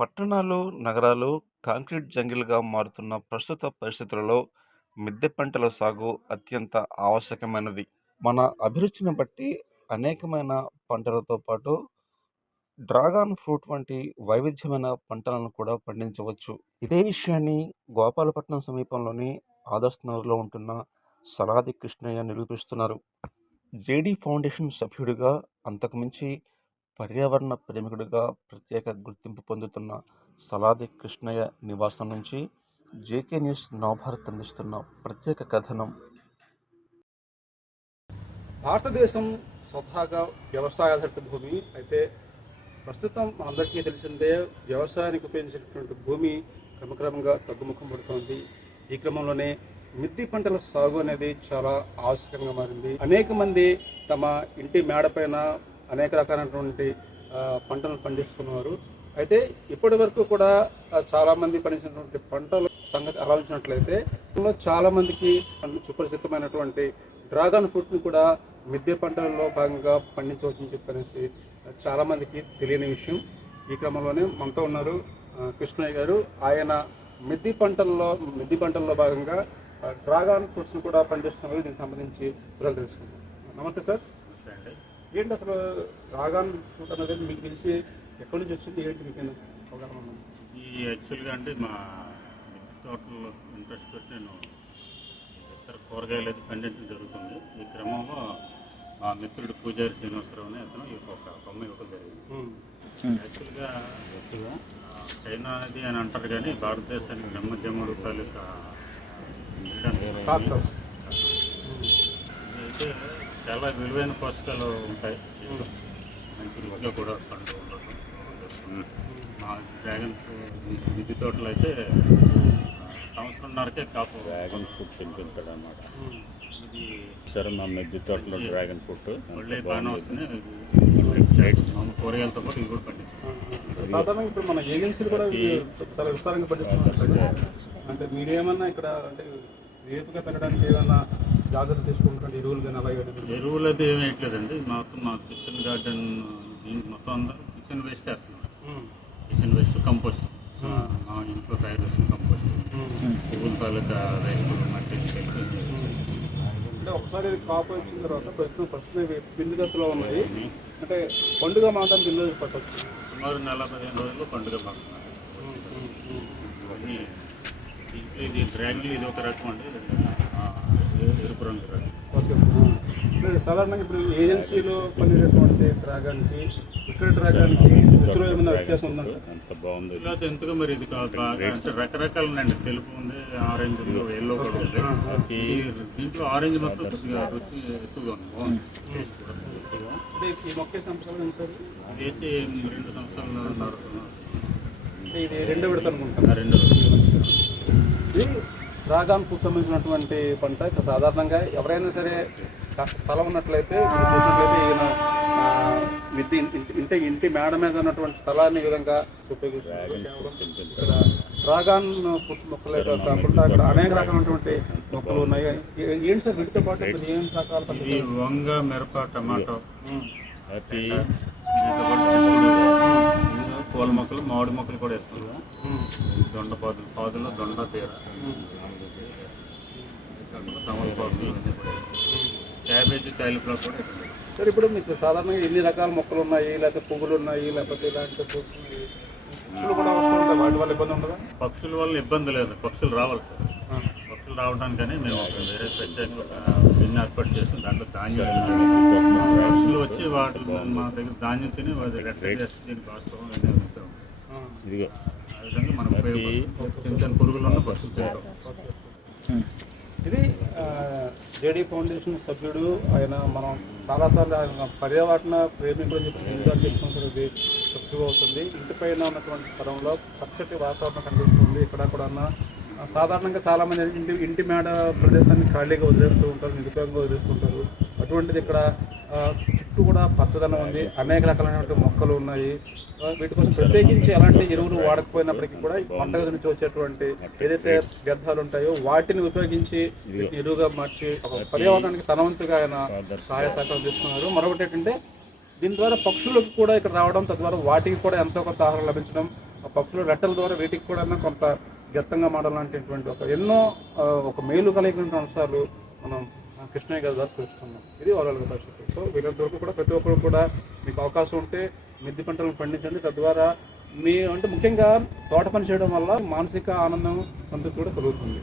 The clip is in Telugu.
పట్టణాలు, నగరాలు కాంక్రీట్ జంగిల్‌గా మారుతున్న ప్రస్తుత పరిస్థితులలో మిద్దె పంటల సాగు అత్యంత ఆవశ్యకమైనది. మన అభిరుచిని బట్టి అనేకమైన పంటలతో పాటు డ్రాగన్ ఫ్రూట్ వంటి వైవిధ్యమైన పంటలను కూడా పండించవచ్చు. ఇదే విషయాన్ని గోపాలపట్నం సమీపంలోని ఆదర్శ్ నగర్‌లో ఉంటున్న సలాది కృష్ణయ్య నిరూపిస్తున్నారు. జేడీ ఫౌండేషన్ సభ్యుడిగా, అంతకుమించి పర్యావరణ ప్రేమికుడిగా ప్రత్యేక గుర్తింపు పొందుతున్న సలాది కృష్ణయ్య నివాసం నుంచి జేకే న్యూస్ నవభారత్ అందిస్తున్న ప్రత్యేక కథనం. భారతదేశం స్వతహాగా వ్యవసాయాధారిత భూమి అయితే ప్రస్తుతం అందరికీ తెలిసిందే వ్యవసాయానికి ఉపయోగించినటువంటి భూమి క్రమక్రమంగా తగ్గుముఖం పడుతోంది. ఈ క్రమంలోనే మిద్దె పంటల సాగు అనేది చాలా ఆవశ్యకంగా మారింది. అనేక మంది తమ ఇంటి మేడపైన అనేక రకాలైనటువంటి పంటలను పండిస్తున్నారు. అయితే ఇప్పటి వరకు కూడా చాలా మంది పండించినటువంటి పంటల సంగతి ఆలోచించినట్లయితే చాలా మందికి సుపరిచితమైనటువంటి డ్రాగన్ ఫ్రూట్ ని కూడా మిద్దె పంటలలో భాగంగా పండించవచ్చని చెప్పనేసి చాలా మందికి తెలియని విషయం. ఈ క్రమంలోనే మనతో ఉన్నారు కృష్ణయ్య గారు. ఆయన మిద్దె పంటల్లో భాగంగా డ్రాగన్ ఫ్రూట్స్ ని కూడా పండిస్తున్నారు. దీనికి సంబంధించి వివరాలు తెలుసుకుందాం. నమస్తే సార్. ఏంటి అసలు డ్రాగన్ ఫ్రూట్ అనేది మీకు తెలిసి ఎక్కడి నుంచి వచ్చింది, ఏంటి మీకు అవగాహన? ఈ యాక్చువల్గా అంటే మా మిద్దె తోటలో ఇంట్రెస్ట్ పెట్టి నేను ఇతర కూరగాయలు అయితే పండించడం జరుగుతుంది. ఈ క్రమంలో మా మిత్రుడు పూజారి శ్రీనివాసరావు అని అతను ఒక బొమ్మ ఇవ్వడం జరిగింది. యాక్చువల్గా చైనా అనేది అని అంటారు, కానీ భారతదేశానికి బ్రహ్మజముడు తాలూకా అయితే చాలా విలువైన పోషకాలు ఉంటాయి. మంచి రుచిగా కూడా పండు ఉండటం. మా డ్రాగన్ మిద్దె తోటలో అయితే సంవత్సరంన్నరకే కాపు డ్రాగన్ ఫ్రూట్ తింటుంటాడు అన్నమాట. ఇది సరే, మా మిద్దె తోటలో డ్రాగన్ ఫ్రూట్ ఒళ్ళే బాగానే వస్తున్నాయి. కూరగాయలతో పాటు ఇవి కూడా పండిస్తాం. సాధారణంగా ఇప్పుడు మన ఏజెన్సీలు కూడా చాలా విస్తారంగా పండిస్తున్నారు. అంటే మీరేమన్నా ఇక్కడ అంటే రేపుగా పెరగడానికి ఏమన్నా జాగ్రత్తలు తీసుకుంటారు? ఎరువులు కానీ అలాగే ఎరువులు అయితే ఏమీ వేయట్లేదండి. మొత్తం మా కిచెన్ గార్డెన్ దీనికి మొత్తం అందరూ కిచెన్ వేస్ట్ వేస్తున్నాం. కిచెన్ వేస్ట్ కంపోస్ట్, మా ఇంట్లో తయారు చేసిన కంపోస్ట్, పువ్వుల తాలూకా రైతులు మట్టి అంటే ఒకసారి కాపు వచ్చిన తర్వాత ప్రస్తుతం పిండి దశలో ఉన్నాయి. అంటే పండుగ మాత్రం బిల్లు పట్టవచ్చు. సుమారు 15 రోజుల్లో పండుగ పడుతున్నారు. ఇది డ్రాగన్లు ఇది ఒక రకం అండి, ఎరుపు రంగు రకం. సాధారణంగా ఇప్పుడు ఏజెన్సీలో పండినటువంటి డ్రాగన్కి ఇక్కడ డ్రాగన్కి రుచిలో ఏమైనా వ్యత్యాసం ఉందండి? అంత బాగుంది. లేకపోతే ఎందుకు మరి ఇది బాగా అంటే రకరకాలు ఉన్నాయండి. తెలుపు ఉంది, ఆరెంజ్ ఉంది, ఎల్లో కూడా ఉంది. దీంట్లో ఆరెంజ్ మొత్తం కొద్దిగా రుచి ఎక్కువగా ఉంది. బాగుంది. అంటే ఈ మొక్క సంవత్సరాలు సార్ వేసి 2 సంవత్సరాలు నడుతున్నాం. అంటే ఇది రెండో విడత అనుకుంటాను. ఇది డ్రాగన్ ఫ్రూట్ సంబంధించినటువంటి పంట. ఇక్కడ సాధారణంగా ఎవరైనా సరే స్థలం ఉన్నట్లయితే చూసినట్లయితే ఈయన ఇంటి మేడ మీద ఉన్నటువంటి స్థలాన్ని ఈ విధంగా ఉపయోగిస్తారు. డ్రాగన్ ఫ్రూట్ మొక్కలే కాకుండా అక్కడ అనేక రకాలైనటువంటి మొక్కలు ఉన్నాయి. ఏంటి సార్ వీటితో పాటు ఏం రకాల? ఇది వంగ, మిరప, టమాటో, పూల మొక్కలు, మామిడి మొక్కలు కూడా వేస్తున్నాం. దొండ పాదులు, దొండ తీర, తమలపాకులు, క్యాబేజీ, కాలీఫ్లవర్ కూడా వేస్తున్నాం. సార్ ఇప్పుడు మీకు సాధారణంగా ఎన్ని రకాల మొక్కలు ఉన్నాయి, లేకపోతే పువ్వులు ఉన్నాయి, లేకపోతే ఇలాంటి పక్షులు కూడా వస్తుంటాయి, వాటి వల్ల ఇబ్బంది ఉండదా? పక్షుల వల్ల ఇబ్బంది లేదు. పక్షులు రావాలి సార్. పక్షులు రావడానికని మేము వేరే ప్రత్యేక బిన్ను ఏర్పాటు చేసి దాంట్లో ధాన్యం పక్షులు వచ్చి వాటి మా దగ్గర ధాన్యం తిని వాటి రెట్ట చేసి దీనికి వాస్తవం ఆ విధంగా మనం చిన్న చిన్న పురుగులు ఉన్న పక్షులు. ఇది జేడీ ఫౌండేషన్ సభ్యుడు ఆయన. మనం చాలాసార్లు ఆయన పర్యావరణ ప్రేమికులు చెప్పుకుంటారు. ఇది తక్కువ అవుతుంది. ఇంటిపైన ఉన్నటువంటి స్థలంలో పచ్చటి వాతావరణం కనిపిస్తుంది. ఇక్కడ కూడా సాధారణంగా చాలామంది ఇంటి మేడ ప్రదేశాన్ని ఖాళీగా వదిలేస్తూ ఉంటారు, నిరుపయోగంగా వదిలేస్తుంటారు. అటువంటిది ఇక్కడ చుట్టూ కూడా పచ్చదనం ఉంది, అనేక రకాలైనటువంటి మొక్కలు ఉన్నాయి. వీటి కోసం ప్రత్యేకించి ఎలాంటి ఎరువులు వాడకపోయినప్పటికీ కూడా పంటగది నుంచి వచ్చేటువంటి ఏదైతే వ్యర్థాలు ఉంటాయో వాటిని ఉపయోగించి ఎరువుగా మార్చి పర్యావరణానికి తనవంతుగా ఆయన సహాయ సహకారం చేస్తున్నారు. మరొకటి ఏంటంటే దీని ద్వారా పక్షులకు కూడా ఇక్కడ రావడం, తద్వారా వాటికి కూడా ఎంతో కొంత ఆహారం లభించడం, ఆ పక్షుల రెట్టల ద్వారా వీటికి కూడా కొంత గెత్తంగా మాడాలంటేటువంటి ఒక మేలు కలిగిన అంశాలు మనం కృష్ణయ్య గారి ద్వారా చూస్తున్నాం. ఇది ఓవరాల్గా పరిస్థితి. సో వీళ్ళంత వరకు కూడా ప్రతి ఒక్కరు కూడా మీకు అవకాశం ఉంటే మిద్దె పంటలను పండించండి. తద్వారా ముఖ్యంగా తోట పని చేయడం వల్ల మానసిక ఆనందం, సంతృప్తి కూడా కలుగుతుంది.